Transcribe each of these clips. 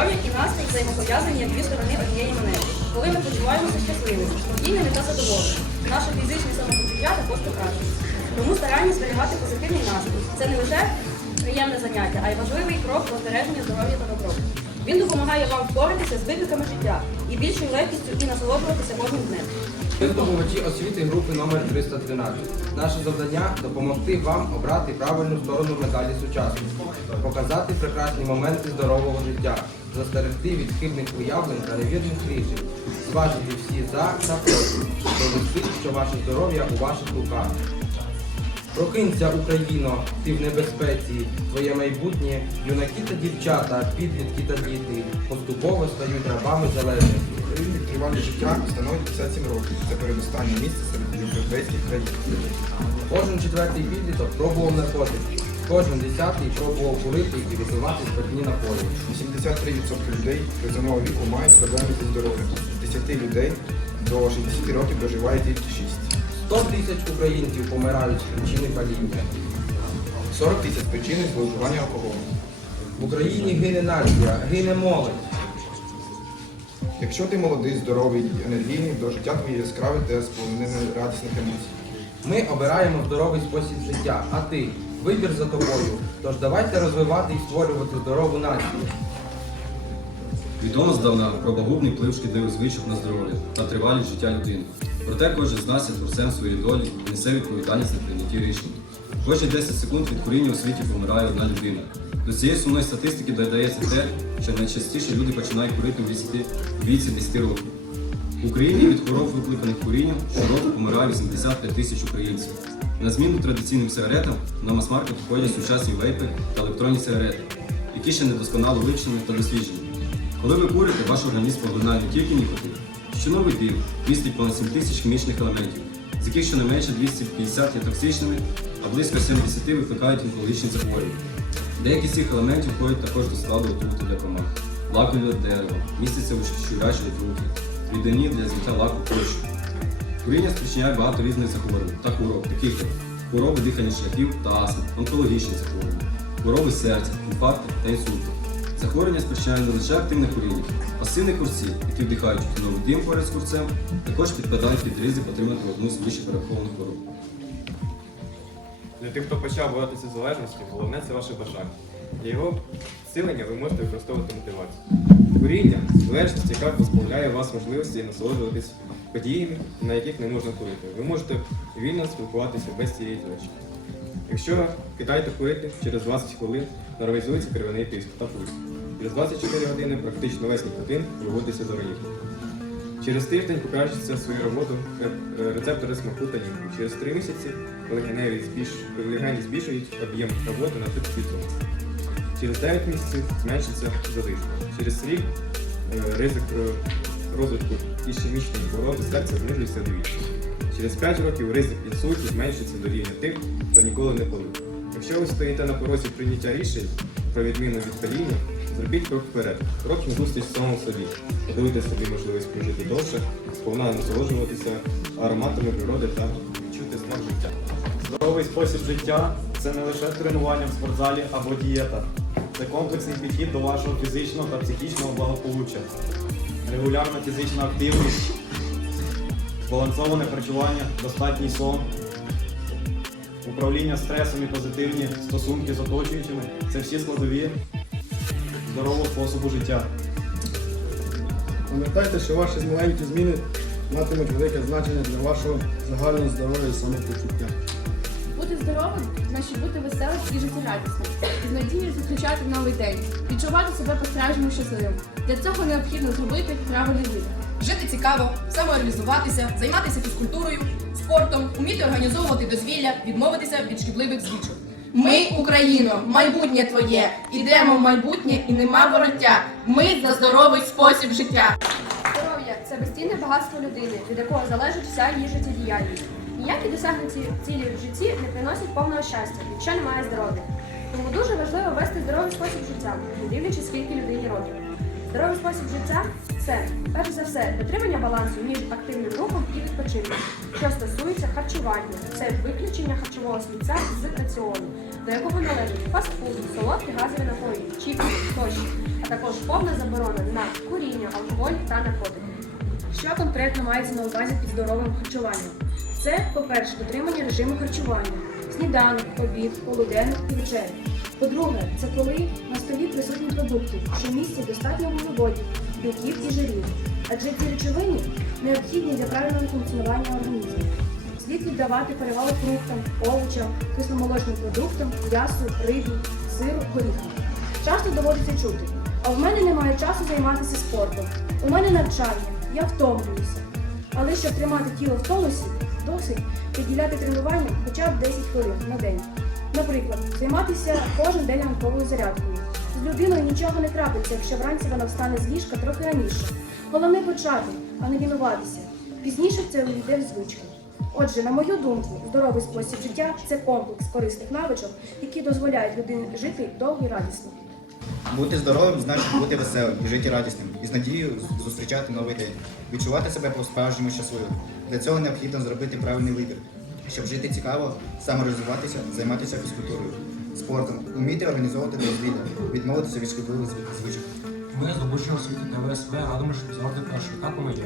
Здоров'я і настрій взаємопов'язані як дві сторони однієї монети. Коли ми почуваємося щасливими, спокійними та задоволеними, наше фізичне самопочуття також покращується. Тому старання зберігати позитивний настрій. Це не лише приємне заняття, а й важливий крок до збереження здоров'я та добробуту. Він допомагає вам впоратися з викликами життя і більшою легкістю і насолоджуватися кожним днем. Ми здобувачі освіти групи номер 313. Наше завдання допомогти вам обрати правильну сторону медалі сучасності, показати прекрасні моменти здорового життя, застерегти від хибних уявлень та невірних рішень, зважити всі за та проти, довести, що ваше здоров'я у ваших руках. Прокинься, Україно, ти в небезпеці, твоє майбутнє, юнаки та дівчата, підлітки та діти поступово стають рабами залежності. Рівень тривалість життя становить 57 років. Це передостаннє місце серед європейських країн. Кожен четвертий підліток пробував наркотики, кожен десятий пробував курити і випивати спиртні напої. 83% людей призовного віку мають проблеми зі здоров'ям. З 10 людей до 60 років доживає тільки 6. 100 тисяч українців помирають з причини паління. 40 тисяч причин зловживання алкоголем. В Україні гине нація, гине молодь. Якщо ти молодий, здоровий енергійний, то життя твоє яскраве та сповнене радісних емоцій. Ми обираємо здоровий спосіб життя, а ти вибір за тобою. Тож давайте розвивати і створювати здорову націю. Відомо здавна про пагубний вплив шкідливих звичок на здоров'я та тривалість життя людини. Проте кожен з нас є творцем своєї долі і несе відповідальність на прийнятті рішень. Кожні 10 секунд від куріння у світі помирає одна людина. До цієї сумної статистики додається те, що найчастіше люди починають курити у 10 в віці 10 років. В Україні від хвороб, викликаних курінням, щороку помирає 85 тисяч українців. На зміну традиційним сигаретам на мас-маркет входять сучасні вейпи та електронні сигарети, які ще недосконало вивчені та досліджені. Коли ви курите, ваш організм поглинає не тільки нікотин, що новий дим містить понад 7 тисяч хімічних елементів, з яких щонайменше 250 є токсичними, а близько 70 викликають онкологічні захворювання. Деякі з цих елементів входять також до складу отрути для комах. Лаку для дерева, міститься у щурячої руки, рідині для зняття лаку тощо. Куріння спричиняє багато різних захворювань та хвороб, таких як хвороби дихальних шляхів та астми, онкологічні захворювання, хвороби серця, інфаркти та інсульти. Захворювання спричиняє не лише активне куріння. Пасивні курці, які вдихають новий дим поряд з курцем, також підпадають під ризик отримати одну з вище перерахованих хвороб. Для тих, хто почав боротися з залежністю, головне це ваше бажання. Для його зцілення ви можете використовувати мотивацію. Куріння залежність, яка позбавляє вас можливості насолоджуватись подіями, на яких не можна курити. Ви можете вільно спілкуватися без цієї звички. Якщо кидаєте курити, через 20 хвилин нормалізується кривяний тиск та пульс. Через 24 години практично весь нікотин виводиться з організму. Через тиждень покращиться свою роботу рецептори смаку та нюху. Через 3 місяці легеневі збільш... збільшують об'єм роботи на 30%. Через 9 місяців зменшиться задишка. Через рік е, ризик е, розвитку ішемічної хвороби серця знижується вдвічі. Через 5 років ризик інсульту зменшиться до рівня тих, хто ніколи не палив. Якщо ви стоїте на порозі прийняття рішень про відміну від паління, зробіть крок вперед, крок на зустріч самому собі. Подаруйте собі можливість прожити довше, сповна насолоджуватися ароматами природи та відчути смак життя. Здоровий спосіб життя це не лише тренування в спортзалі або дієта. Це комплексний підхід до вашого фізичного та психічного благополуччя. Регулярна фізична активність, збалансоване харчування, достатній сон, управління стресом і позитивні стосунки з оточуючими це всі складові здорового способу життя. Пам'ятайте, що ваші маленькі зміни матимуть велике значення для вашого загального здоров'я і самопочуття. Бути здоровим значить бути веселим і життєрадісним, з надією зустрічати новий день, відчувати себе по-справжньому щасливим. Для цього необхідно зробити правильний вибір. Жити цікаво, самореалізуватися, займатися фізкультурою, спортом, вміти організовувати дозвілля, відмовитися від шкідливих звичок. Ми, Україно, майбутнє твоє. Ідемо в майбутнє і нема вороття. Ми за здоровий спосіб життя. Здоров'я це безцінне багатство людини, від якого залежить вся її життєдіяльність. Ніякі досягнуті цілі в житті не приносять повного щастя, якщо немає здоров'я. Тому дуже важливо вести здоровий спосіб життя, не дивлячись, скільки людині років. Здоровий спосіб життя це, перш за все, дотримання балансу між активним рухом і відпочинком. Що стосується харчування, це виключення харчового сміття з раціону, до якого належать фастфуд, солодкі газові напої, чіпси тощо, а також повна заборона на куріння, алкоголь та наркотики. Що конкретно мається на увазі під здоровим харчуванням? Це, по-перше, дотримання режиму харчування, сніданок, обід, полуденник і вечеря. По-друге, це коли на столі присутні продукти, що містять достатньо вуглеводів, білків і жирів, адже ці речовини необхідні для правильного функціонування організму. Слід віддавати перевагу фруктам, овочам, кисломолочним продуктам, м'ясу, рибі, сиру, горіхам. Часто доводиться чути, а в мене немає часу займатися спортом. У мене навчання, я втомлююся. Але щоб тримати тіло в тонусі, досить приділяти тренуванням хоча б 10 хвилин на день. Наприклад, займатися кожен день ранковою зарядкою. З людиною нічого не трапиться, якщо вранці вона встане з ліжка трохи раніше. Головне почати, а не лінуватися. Пізніше це увійде в звичку. Отже, на мою думку, здоровий спосіб життя це комплекс корисних навичок, які дозволяють людині жити довго і радісно. Бути здоровим значить бути веселим і жити радісним, і з надією зустрічати новий день, відчувати себе по-справжньому щасливим. Для цього необхідно зробити правильний вибір, щоб жити цікаво, саморозвиватися, займатися фізкультурою, спортом, вміти організовувати дозвілля, відмовитися від шкідливих звичок. Ми, здобувши освіту та ВСВ, радимо, щоб завжди краще, так воно є.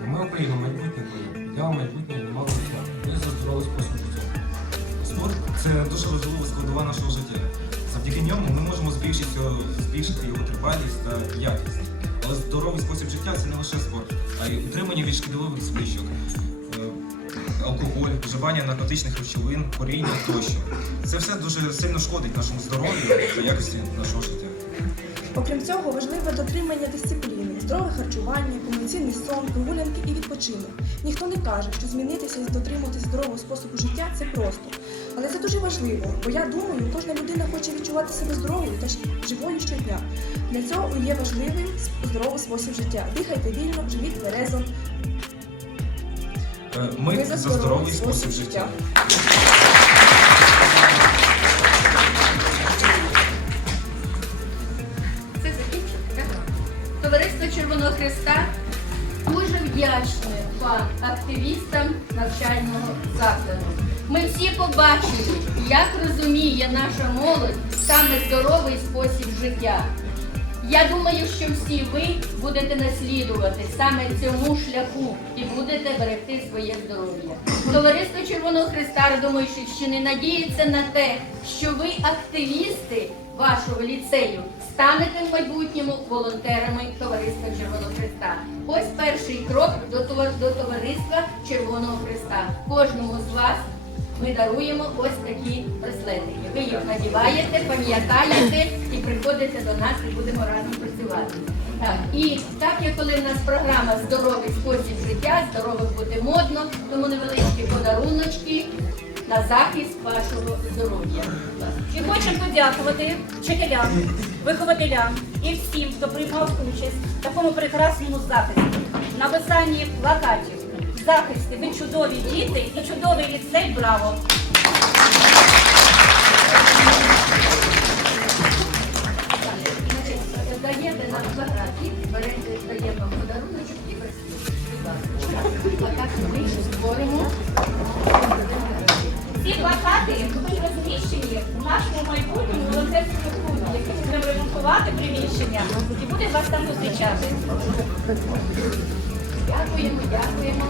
Бо ми Україна, майбутнє твоє. Ідеал майбутнє немало життя. Ми за здоровий спосіб життя. Спорт це дуже важлива складова нашого життя. Завдяки ньому ми можемо збільшити, збільшити його тривалість та якість. Але здоровий спосіб життя це не лише спорт, а й утримання від шкідливих звичок, е, алкоголь, вживання наркотичних речовин, куріння тощо. Це все дуже сильно шкодить нашому здоров'ю та якості нашого життя. Окрім цього, важливе дотримання дисципліни, здорове харчування, повноцінний сон, прогулянки і відпочинок. Ніхто не каже, що змінитися і дотримуватися здорового способу життя це просто. Але це дуже важливо, бо я думаю, кожна людина хоче відчувати себе здоровою та живою щодня. Для цього є важливий здоровий спосіб життя. Дихайте вільно, живіть тверезо. Е, Ми за здоровий спосіб життя. Це закінчено. Товариство Червоного Христа вдячне вам, активістам навчального закладу. Ми всі побачили, як розуміє наша молодь саме здоровий спосіб життя. Я думаю, що всі ви будете наслідувати саме цьому шляху і будете берегти своє здоров'я. Товариство Червоного Христа Радомишльщини надіється на те, що ви, активісти вашого ліцею, станете в майбутньому волонтерами Товариства Червоного Христа. Ось перший крок до Товариства Червоного Христа. Кожному з вас ми даруємо ось такі браслетики. Ви їх надіваєте, пам'ятаєте і приходите до нас і будемо разом працювати. Так, і так як коли в нас програма Здоровий спосіб життя, здорових бути модно, тому невеличкі подаруночки на захист вашого здоров'я. І хочемо подякувати вчителям, вихователям і всім, хто приймав участь в такому прекрасному захисті, написанні плакатів. Захисти, ви чудові діти і чудовий ліцей. Браво! Даєте нам берете, даємо вам подаруночок і ласка. А так. Ці плакати будуть розміщені в нашому майбутньому волонтерському клубі, який буде ремонтувати приміщення і буде вас там зустрічати. Дякуємо, дякуємо.